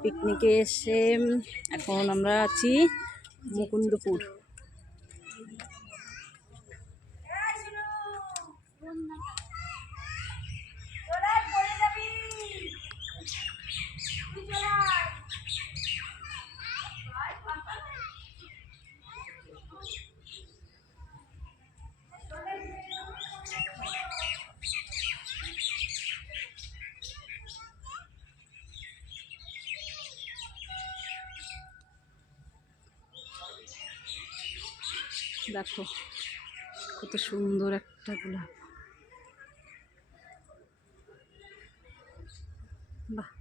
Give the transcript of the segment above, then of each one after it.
পিকনিকে এসে এখন আমরা আছি মুকুন্দপুর। দেখো কত সুন্দর একটা গোলাপ। বাহ।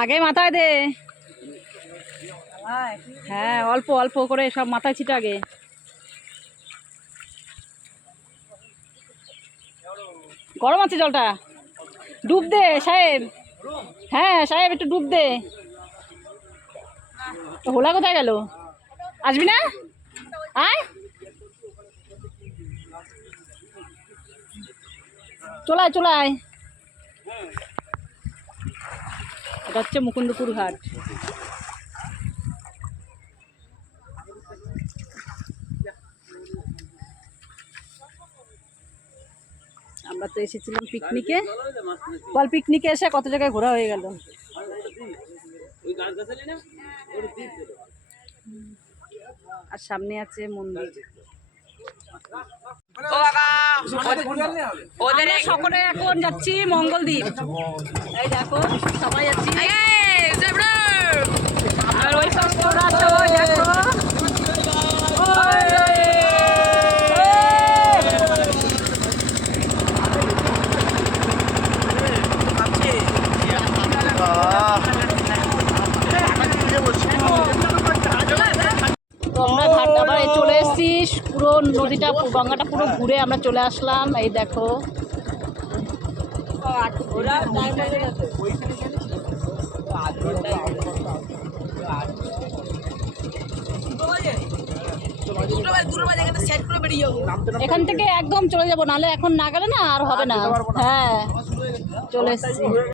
আগে মাথায় দে। হ্যাঁ অল্প অল্প করে সব মাথায় ছিটা আগে। গরম আছে জলটা। ডুব দে, সাহেব। হ্যাঁ সাহেব, একটু ডুব দে। হোলা কোথায় গেল? আসবি না? আয়। চলায় চলায়। এটা হচ্ছে মুকুন্দপুর ঘাট। আমরা তো এসেছিলাম পিকনিকে। বল, পিকনিকে এসে কত জায়গায় ঘোরা হয়ে গেল? আর সামনে আছে মন্দির। আমরা সকলে এখন যাচ্ছি মঙ্গলদ্বীপ। এই দেখো সবাই যাচ্ছি আর ওই সব তোরা আছে ওই দেখো ওই। তো আমরা ঘাট আবার এই চলে এসেছি পুরো নদীটা গঙ্গাটা পুরো ঘুরে আমরা চলে আসলাম। এই দেখো। এখান থেকে একদম চলে যাব, নাহলে এখন না গেলে না আর হবে না। হ্যাঁ চলে এসেছি।